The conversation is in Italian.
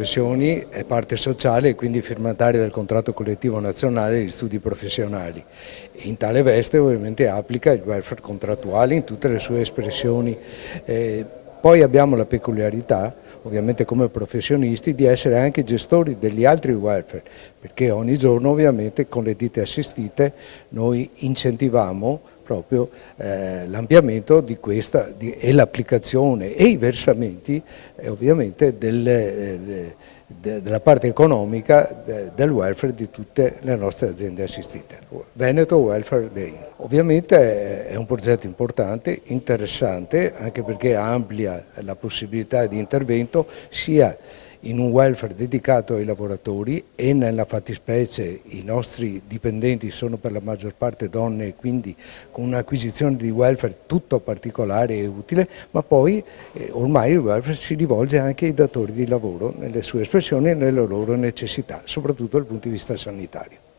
professioni è parte sociale e quindi firmataria del contratto collettivo nazionale degli studi professionali. In tale veste ovviamente applica il welfare contrattuale in tutte le sue espressioni. Poi abbiamo la peculiarità, ovviamente come professionisti, di essere anche gestori degli altri welfare, perché ogni giorno ovviamente con le ditte assistite noi incentiviamo proprio l'ampliamento di questa e l'applicazione e i versamenti ovviamente della parte economica del welfare di tutte le nostre aziende assistite. Veneto Welfare Day. Ovviamente è un progetto importante, interessante, anche perché amplia la possibilità di intervento sia in un welfare dedicato ai lavoratori e nella fattispecie i nostri dipendenti sono per la maggior parte donne e quindi con un'acquisizione di welfare tutto particolare e utile, ma poi ormai il welfare si rivolge anche ai datori di lavoro nelle sue espressioni e nelle loro necessità, soprattutto dal punto di vista sanitario.